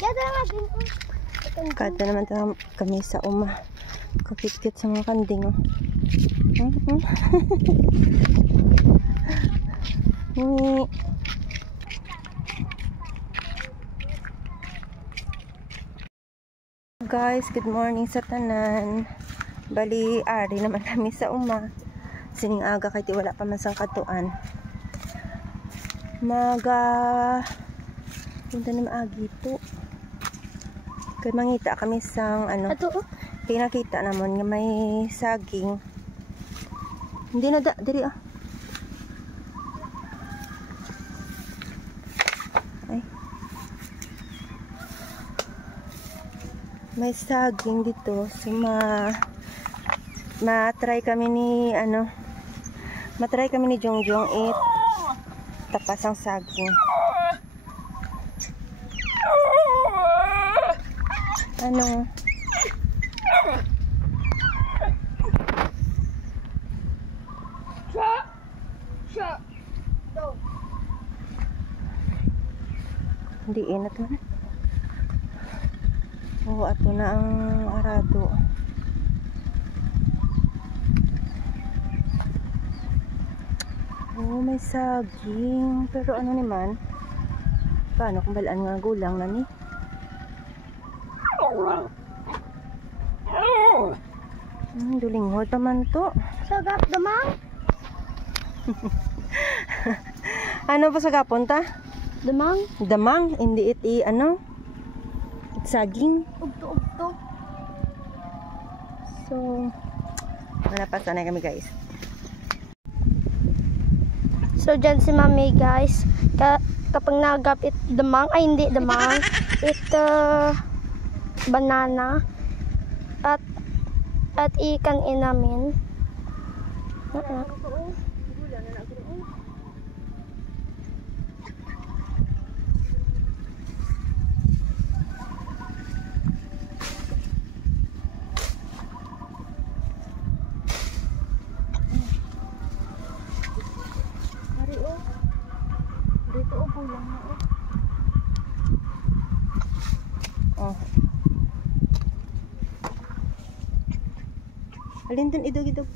Kata naman kami sa uma. Kakit-kit sa mga kanding, oh. Guys, good morning sa tanan. Bali, ari naman kami sa uma. Sining aga kay ti wala pa man sang katuan. Punta ni maagi to. Kay mangita kami sang ano. Kay nakita naman nga may saging. Hindi na diri ah. Ay. May saging dito. So ma-try kami ni ano. Ma-try kami ni Jongjong tapas ang saging. Ano? Hindi inat man. Oo, ato na ang arado. Oh, may saging. Pero ano naman? Paano kung balaan nga gulang na ni? Dulinghod naman to. Sagap damang? Ano pa sagapon ta? Damang? Damang, hindi ano? Saging. Ugto. So, manapasan na kami guys. So, dyan si Mami guys. Kapag nagap damang, ay hindi damang. Banana. At ikan inamin. Dito bulang na oh. Alin dun idog.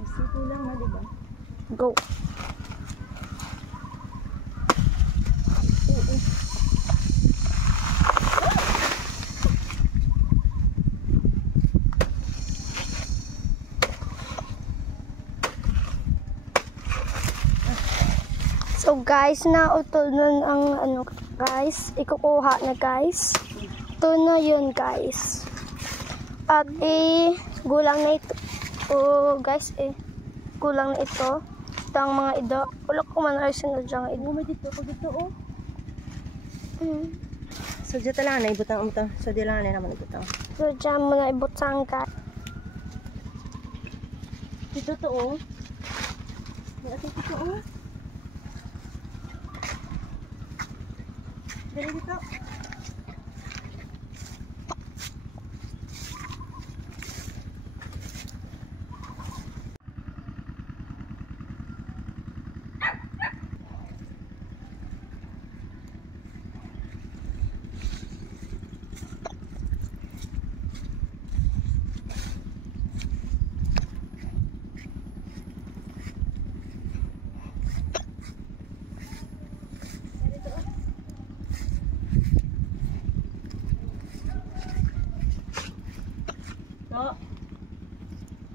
Kasi kulang na, diba? Go. So guys, nautunan ang ano guys, ikukuha na guys. Ito na yun guys. At gulang na ito. Oh guys, gulang na ito. Ito ang mga ido. Wala ko man ay sinadya ito. May dito oh. So dito lang na ibutang umutang. So dito lang na naman ibutang. So dyan mo na ibutang guys. Dito to oh. May ating dito oh. Dali dito.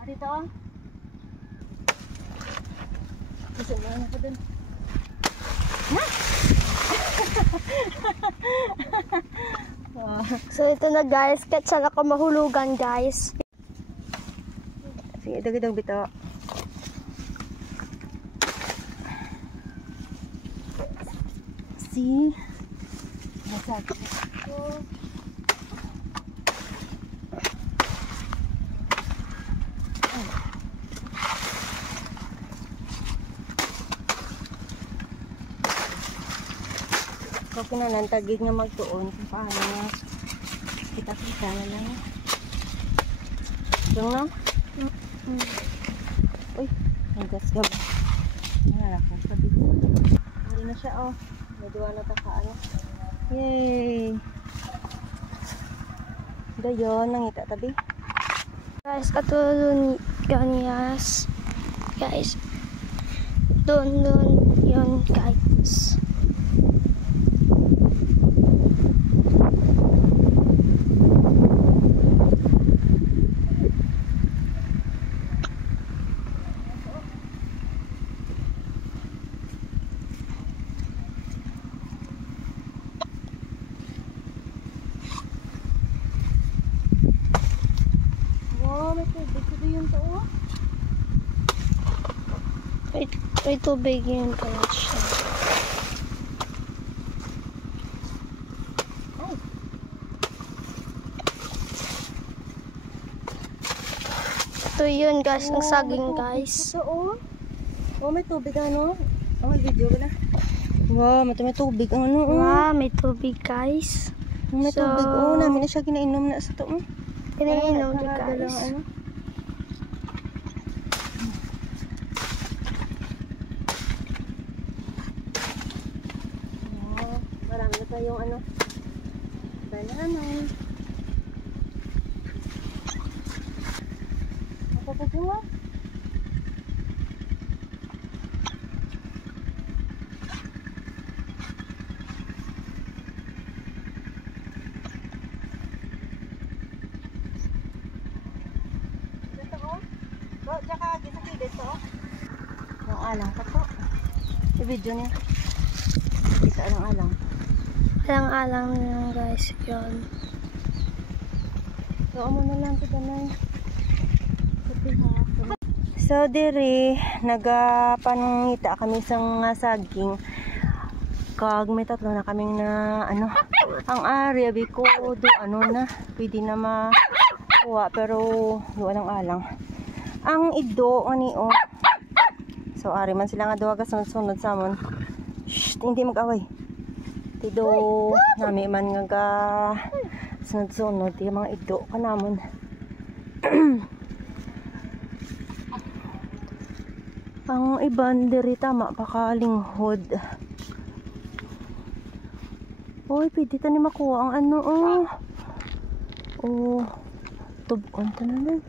Dito. Kasi mo na ko dun. So ito na guys, kahit saan ako mahulugan guys. Sige, dagdag bito. See? Masag. So, pinanantagig nga magtuon kung paano nga kita-kita na lang. Yung no? Uy, ang gas ka ba? Nalakot ka dito. Hindi na siya, oh. May duwa na ta ka, ano? Yay! Dayon, nangita tabi. Guys, katulad ganiyas. Guys, doon yun guys. May tubig yun pala siya. Ito yun guys, ang saging guys. Ito may tubig ano? May video ka na. Wow, may tubig ang ano. Wow, may tubig guys. May tubig. Namin na siya ginainom na sa to. Ginainom din guys. Marami na tayong ano. Banana. Kapapagawa. Diyan ka agad sa kilid to. Yung alang pa po. I-video niya. Kita ang alang. Alang-alang lang guys yun. So, mo na lang kita na. So, diri, nagpanungita kami sa saging. Kag may tatlo na kaming na, ano, ang area, biko, do, ano na, pwede na makuha, pero doon ang alang. Ang ido, ano, so, ari man sila nga duwaga sunod-sunod sa amon. Shh, hindi mag-away. Tido, nami man nga sunod-sunod, yung mga ido ka namon. Ang iban diri tama pakalinghod. Oy, pwede ta ni makuha ang ano tubon ta na lang.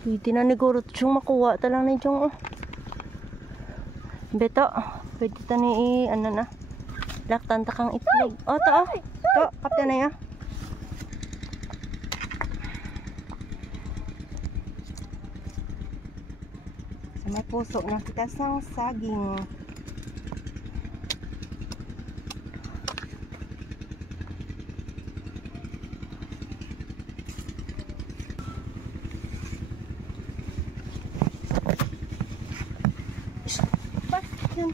Pwede na ni gurot yung makuha ta lang na yung beto, pwede ta ni ano na laktan ta kang itlog. To, kapta na ya. May puso na kita sang saging. Bas, yan.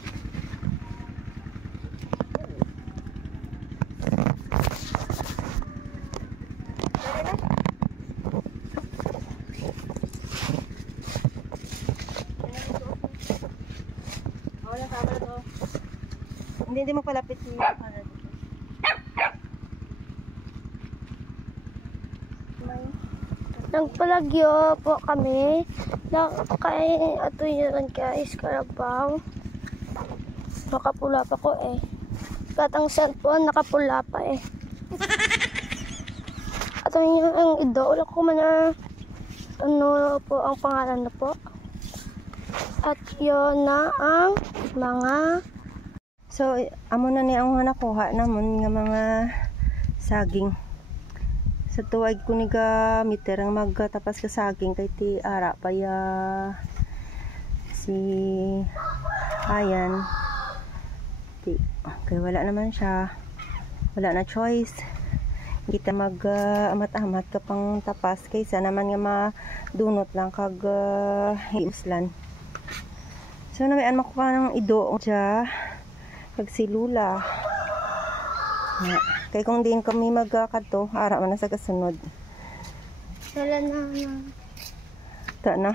Hindi magpalapit si Nagpalagyo po kami. Kay ato yun guys, karabaw. Nakapula pa ko eh. Katang cellphone, nakapula pa eh. Ato yun ang ido. Wala ko man na ano po ang pangalan na po. At yun na ang mga so, amo na ni ang nakuha namon nga mga saging. Sa tuwag ko ni ga meter ang magtapas ka saging kay ti ara pa ya si ayan. Kaya wala naman siya. Wala na choice. Kita mag amat-amat ka pang tapas kaysa naman nga madunot lang kag hiuslan. So namian makuha ng ido siya. Pagsilula. Kaya kung din kami magkakato, ara man na sa kasunod. wala na. Ta na.